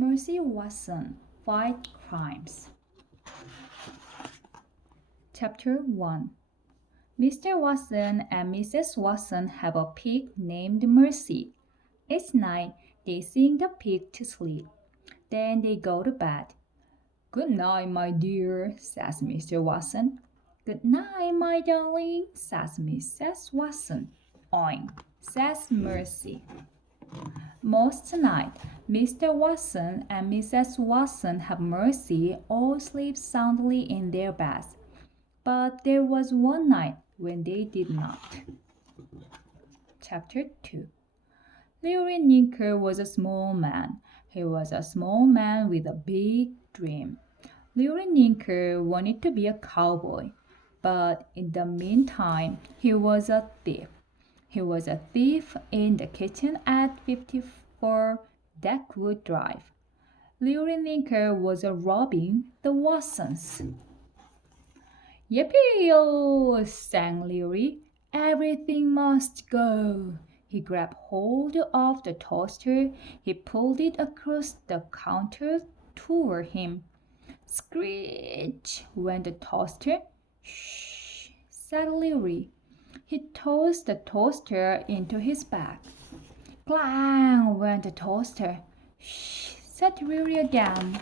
Mercy Watson Fight Crimes. Chapter 1. Mr. Watson and Mrs. Watson have a pig named Mercy. Each night they sing the pig to sleep. Then they go to bed. "Good night, my dear," says Mr. Watson. "Good night, my darling," says Mrs. Watson. "Oink," says Mercy. Most night, Mr. Watson and Mrs. Watson have Mercy all sleep soundly in their beds. But there was one night when they did not. Chapter 2. Larry Ninker was a small man. He was a small man with a big dream. Larry Ninker wanted to be a cowboy, but in the meantime, he was a thief. He was a thief in the kitchen at 54 Deckwood Drive. Larry Ninker was robbing the Watsons. "Yippee-yo!" sang Larry. "Everything must go." He grabbed hold of the toaster. He pulled it across the counter toward him. Screech went the toaster. "Shh," said Larry. He tossed the toaster into his bag. Clang went the toaster. "Shh," said Larry again.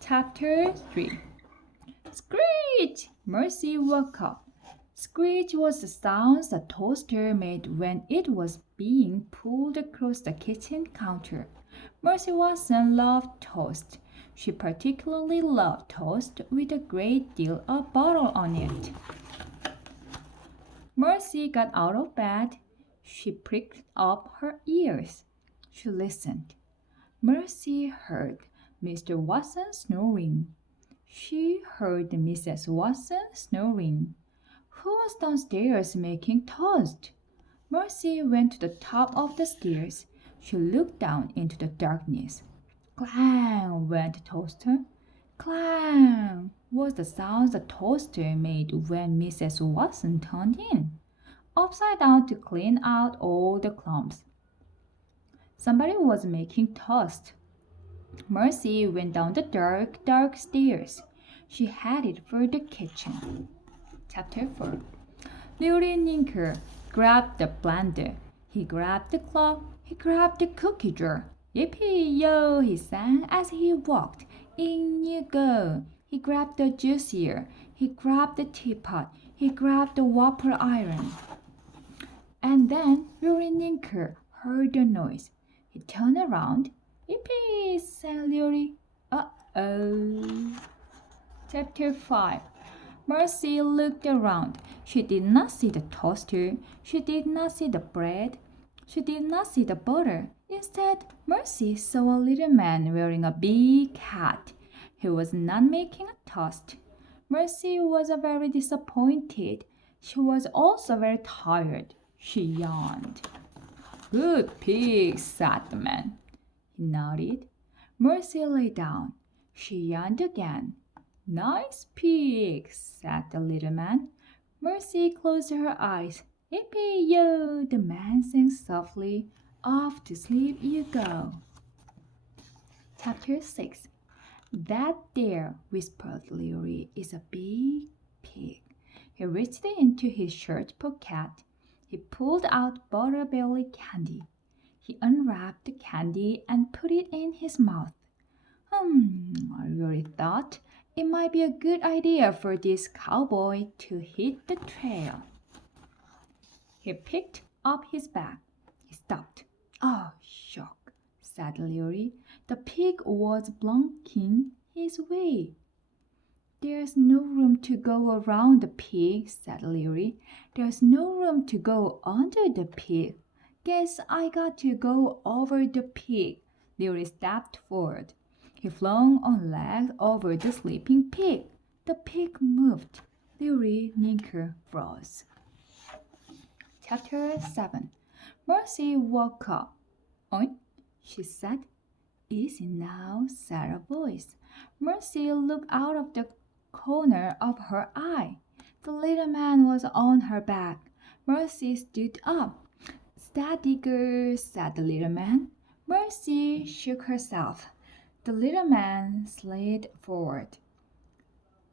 Chapter 3. Screech! Mercy woke up. Screech was the sound the toaster made when it was being pulled across the kitchen counter. Mercy Watson loved toast. She particularly loved toast with a great deal of butter on it. Mercy got out of bed. She pricked up her ears. She listened. Mercy heard Mr. Watson snoring. She heard Mrs. Watson snoring. Who was downstairs making toast? Mercy went to the top of the stairs. She looked down into the darkness. Clang went the toaster. Clang was the sound the toaster made when Mrs. Watson turned in, upside down to clean out all the crumbs. Somebody was making toast. Mercy went down the dark, dark stairs. She headed for the kitchen. Chapter 4. Larry Ninker grabbed the blender. He grabbed the clock. He grabbed the cookie jar. "Yippee-yo!" he sang as he walked. "In you go!" He grabbed the juicer. He grabbed the teapot. He grabbed the waffle iron. And then Larry Ninker heard a noise. He turned around. "Yippee!" sang Larry. Uh-oh. Chapter 5. Mercy looked around. She did not see the toaster. She did not see the bread. She did not see the butter. Instead, Mercy saw a little man wearing a big hat. He was not making a toast. Mercy was very disappointed. She was also very tired. She yawned. "Good pig," said the man. He nodded. Mercy lay down. She yawned again. "Nice pig," said the little man. Mercy closed her eyes. "Yippee-yo!" the man sang softly. "Off to sleep you go." Chapter 6. "That there," whispered Larry, "is a big pig." He reached into his shirt pocket. He pulled out butterbelly candy. He unwrapped the candy and put it in his mouth. Larry thought it might be a good idea for this cowboy to hit the trail. He picked up his bag. He stopped. "Oh, shuck," said Larry. The pig was blocking his way. "There's no room to go around the pig," said Larry. "There's no room to go under the pig. Guess I got to go over the pig." Larry stepped forward. He flung on legs over the sleeping pig. The pig moved. Larry Ninker froze. Chapter 7. Mercy woke up. "Oink," she said. "Easy now," said a voice. Mercy looked out of the corner of her eye. The little man was on her back. Mercy stood up. "Steady, girl," said the little man. Mercy shook herself. The little man slid forward.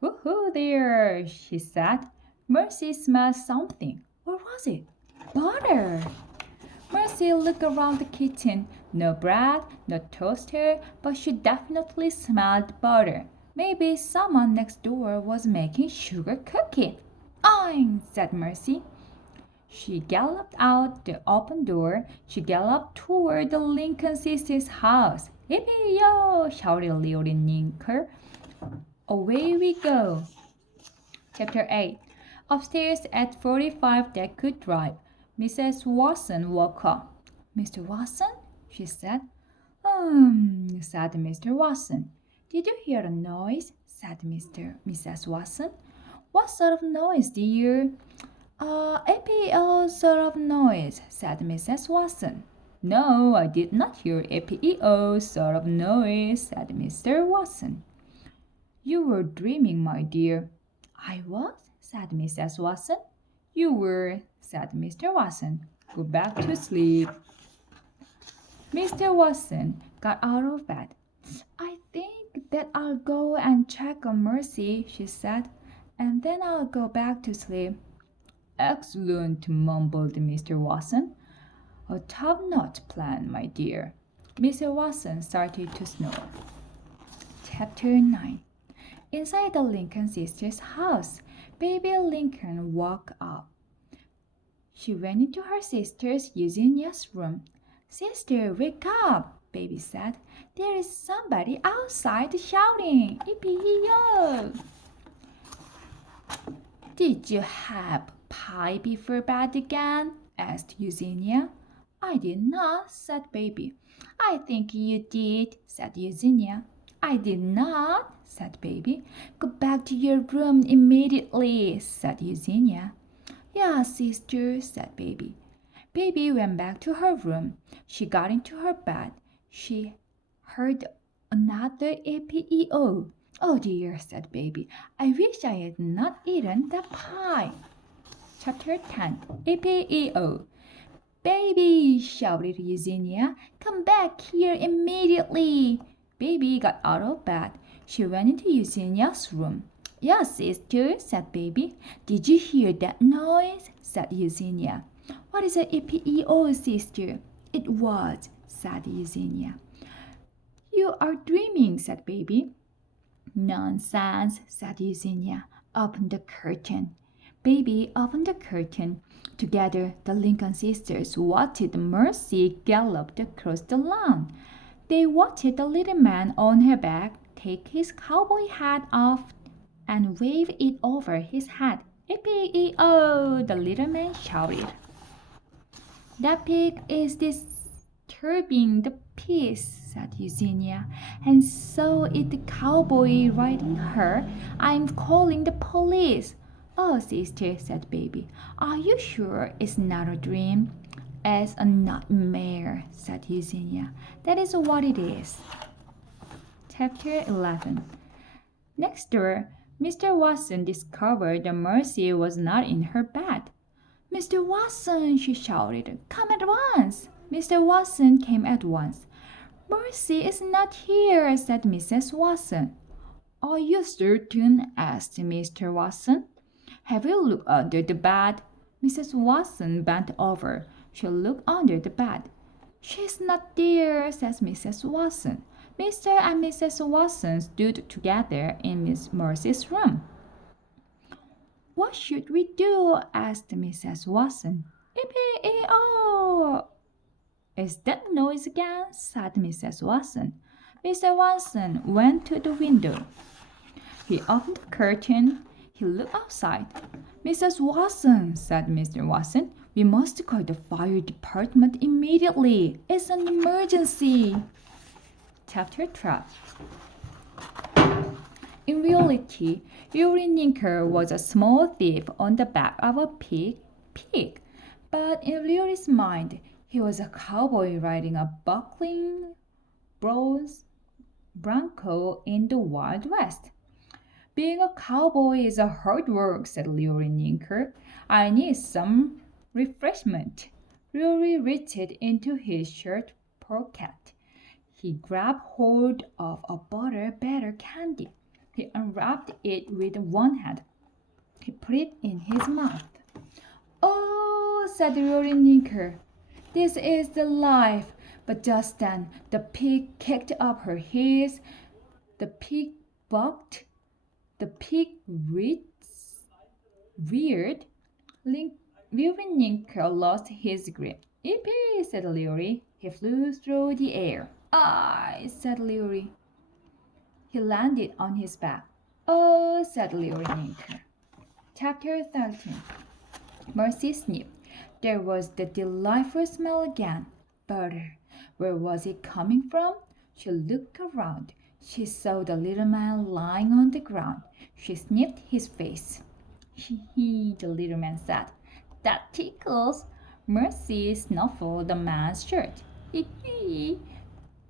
Woohoo there, she said. Mercy smelled something. What was it? Butter! Mercy looked around the kitchen. No bread, no toaster, but she definitely smelled butter. Maybe someone next door was making sugar cookie. Oink, said Mercy. She galloped out the open door. She galloped toward the Lincoln sisters' house. Yippee-yo! Shouted Leo Linker. Away we go. Chapter 8. Upstairs at 45 Decood Drive, Mrs. Watson woke up. Mr. Watson? She said. Said Mr. Watson. Did you hear a noise? Said Mrs. Watson. What sort of noise, dear? APO sort of noise, said Mrs. Watson. No, I did not hear APEO sort of noise, said Mr. Watson. You were dreaming, my dear. I was, said Mrs. Watson. You were, said Mr. Watson. Go back to sleep. Mr. Watson got out of bed. I think that I'll go and check on Mercy, she said, and then I'll go back to sleep. Excellent, mumbled Mr. Watson. A top-notch plan, my dear. Mr. Watson started to snore. Chapter 9. Inside the Lincoln sisters' house, baby Lincoln woke up. She went into her sister's Eugenia's room. Sister, wake up, baby said. There is somebody outside shouting. Yippee-yo! Did you have pie before bed again? Asked Eugenia. I did not, said baby. I think you did, said Eugenia. I did not, said baby. Go back to your room immediately, said Eugenia. Yes, sister, said baby. Baby went back to her room. She got into her bed. She heard another APEO. Oh dear, said baby. I wish I had not eaten that pie. Chapter 10. APEO. Baby, shouted Eugenia. Come back here immediately. Baby got out of bed. She went into Eugenia's room. Yes, sister, said baby. Did you hear that noise? Said Eugenia. What is a EPEO, sister? It was, said Eugenia. You are dreaming, said baby. Nonsense, said Eugenia. Open the curtain. Baby opened the curtain. Together, the Lincoln sisters watched Mercy gallop across the lawn. They watched the little man on her back take his cowboy hat off and wave it over his head. Yippee-ee-oh, the little man shouted. That pig is disturbing the peace, said Eugenia, and so is the cowboy riding her. I'm calling the police. Oh, sister, said baby, are you sure it's not a dream? It's a nightmare, said Eugenia. That is what it is. Chapter 11. Next door, Mr. Watson discovered that Mercy was not in her bed. Mr. Watson, she shouted, come at once. Mr. Watson came at once. Mercy is not here, said Mrs. Watson. Are you certain? Asked Mr. Watson. Have you looked under the bed? Mrs. Watson bent over. She looked under the bed. She's not there, says Mrs. Watson. Mr. and Mrs. Watson stood together in Miss Mercy's room. What should we do? Asked Mrs. Watson. Yippee-ee-oh! Is that noise again? Said Mrs. Watson. Mr. Watson went to the window. He opened the curtain. He looked outside. Mrs. Watson, said Mr. Watson, we must call the fire department immediately. It's an emergency. Chapter 12. In reality, Uri Ninker was a small thief on the back of a pig. But in Uri's mind, he was a cowboy riding a buckling bronco in the Wild West. Being a cowboy is a hard work, said Uri Ninker. I need some refreshment. Uri reached into his shirt pocket. He grabbed hold of a better candy. He unwrapped it with one hand. He put it in his mouth. "Oh," said Rory Ninker, "this is the life." But just then the pig kicked up her heels. The pig bucked. The pig reared. Leary Ninker lost his grip. "Yippee!" said Leary. He flew through the air. "Aye!" said Leary. He landed on his back. "Oh!" said Leary Ninker. Chapter 13. Mercy sniffed. There was the delightful smell again. Butter. Where was it coming from? She looked around. She saw the little man lying on the ground. She sniffed his face. "Hee hee," the little man said. "That tickles." Mercy snuffled the man's shirt. "Hee hee,"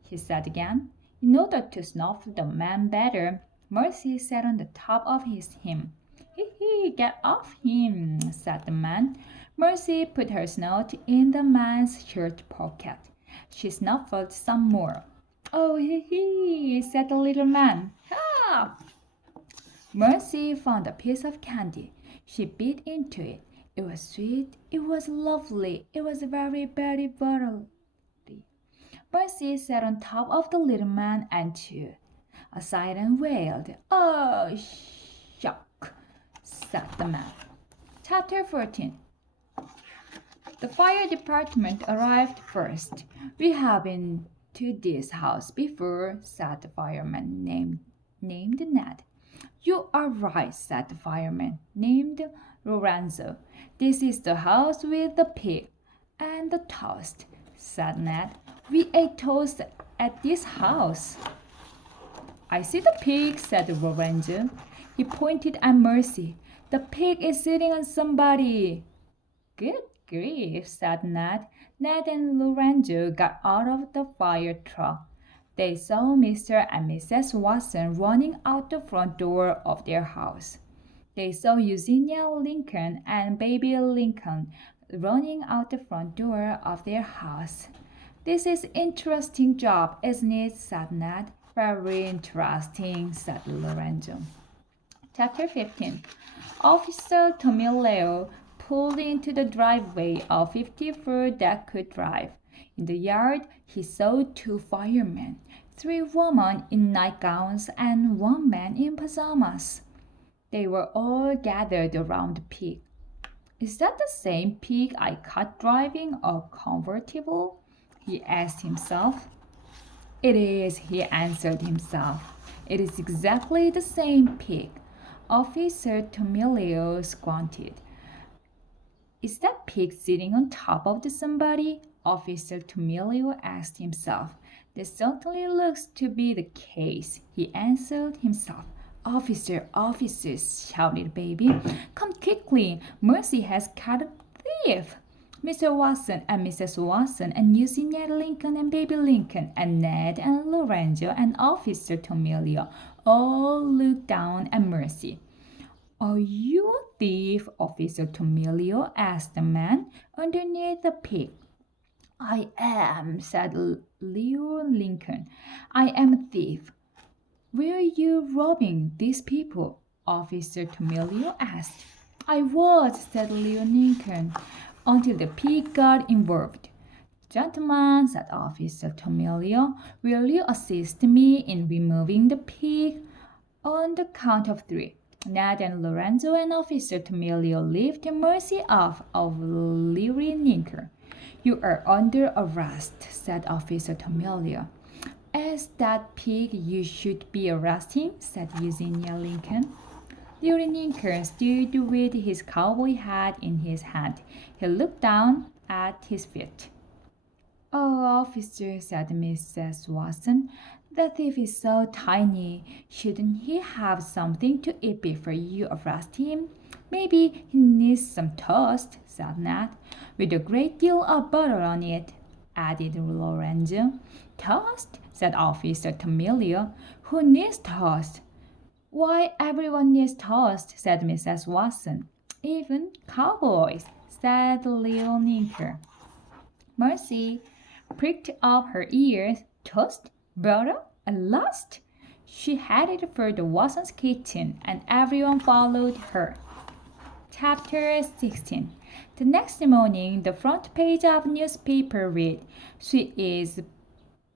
he said again. In order to snuff the man better, Mercy sat on the top of him. "Hee hee, get off him," said the man. Mercy put her snout in the man's shirt pocket. She snuffled some more. "Oh, hee hee," said the little man. "Ha!" Mercy found a piece of candy. She bit into it. It was sweet. It was lovely. It was very, very buttery. Mercy sat on top of the little man and chewed. A siren wailed. "Oh, shuck," said the man. Chapter 14. The fire department arrived first. "We have been to this house before," said the fireman named Ned. "You are right," said the fireman named Lorenzo. "This is the house with the pig and the toast," said Ned. "We ate toast at this house." "I see the pig," said Lorenzo. He pointed at Mercy. "The pig is sitting on somebody." "Good grief," said Ned. Ned and Lorenzo got out of the fire truck. They saw Mr. and Mrs. Watson running out the front door of their house. They saw Eugenia Lincoln and baby Lincoln running out the front door of their house. "This is interesting job, isn't it?" said Ned. "Very interesting," said Lorenzo. Chapter 15. Officer Tomileo pulled into the driveway of 54 that could drive. In the yard, he saw 2 firemen, 3 women in nightgowns, and 1 man in pajamas. They were all gathered around the pig. "Is that the same pig I caught driving a convertible?" he asked himself. "It is," he answered himself. "It is exactly the same pig." Officer Tomilio squinted. "Is that pig sitting on top of somebody?" Officer Tomilio asked himself. "That certainly looks to be the case," he answered himself. "Officer, officer," shouted Baby. "Come quickly. Mercy has caught a thief." Mr. Watson and Mrs. Watson and Eugenia Lincoln and baby Lincoln and Ned and Lorenzo and Officer Tomilio all looked down at Mercy. "Are you a thief?" Officer Tomilio asked the man underneath the pig. "I am," said Leo Lincoln. "I am a thief." "Were you robbing these people?" Officer Tomilio asked. "I was," said Leo Lincoln, "until the pig got involved." "Gentlemen," said Officer Tomilio, "will you assist me in removing the pig?" On the count of 3, Ned and Lorenzo and Officer Tomilio lifted Mercy off of Leary Ninker. "You are under arrest," said Officer Tomilio. "As that pig you should be arresting," said Eugenia Lincoln. Leary Ninker stood with his cowboy hat in his hand. He looked down at his feet. "Oh, officer," said Mrs. Watson, "the thief is so tiny. Shouldn't he have something to eat before you arrest him?" "Maybe he needs some toast," said Ned. "With a great deal of butter on it," added Lorenzo. "Toast?" said Officer Tomilio. "Who needs toast?" "Why, everyone needs toast," said Mrs. Watson. "Even cowboys," said Leo Ninker. Mercy pricked up her ears. Toast? Butter? At last? She headed for the Watson's kitchen, and everyone followed her. Chapter 16. The next morning, the front page of newspaper read, "She is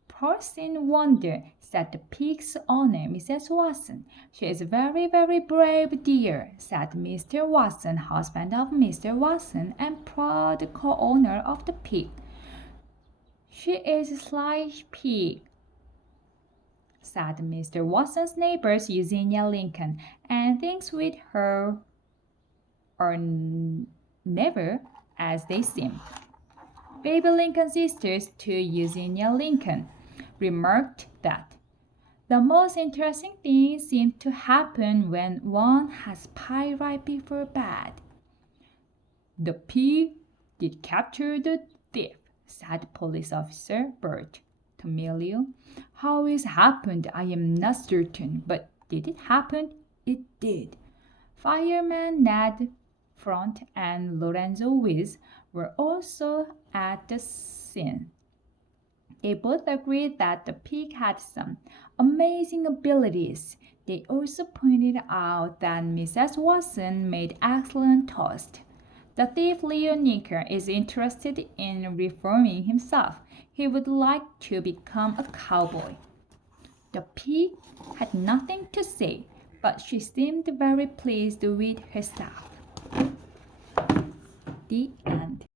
Person Wonder," said the pig's owner, Mrs. Watson. "She is very, very brave, dear," said Mr. Watson, husband of Mr. Watson and proud co-owner of the pig. "She is a sly pig," said Mr. Watson's neighbor, Eugenia Lincoln, "and things with her are never as they seem." Baby Lincoln's sisters to Eugenia Lincoln remarked that the most interesting things seem to happen when one has pie right before bed. "The pig did capture the thief," said Police Officer Bert to Emilio. "How it happened I am not certain, but did it happen? It did." Fireman Ned Front and Lorenzo Wiz were also at the scene. They both agreed that the pig had some amazing abilities. They also pointed out that Mrs. Watson made excellent toast. The thief Leo Nicker is interested in reforming himself. He would like to become a cowboy. The pig had nothing to say, but she seemed very pleased with herself. The end.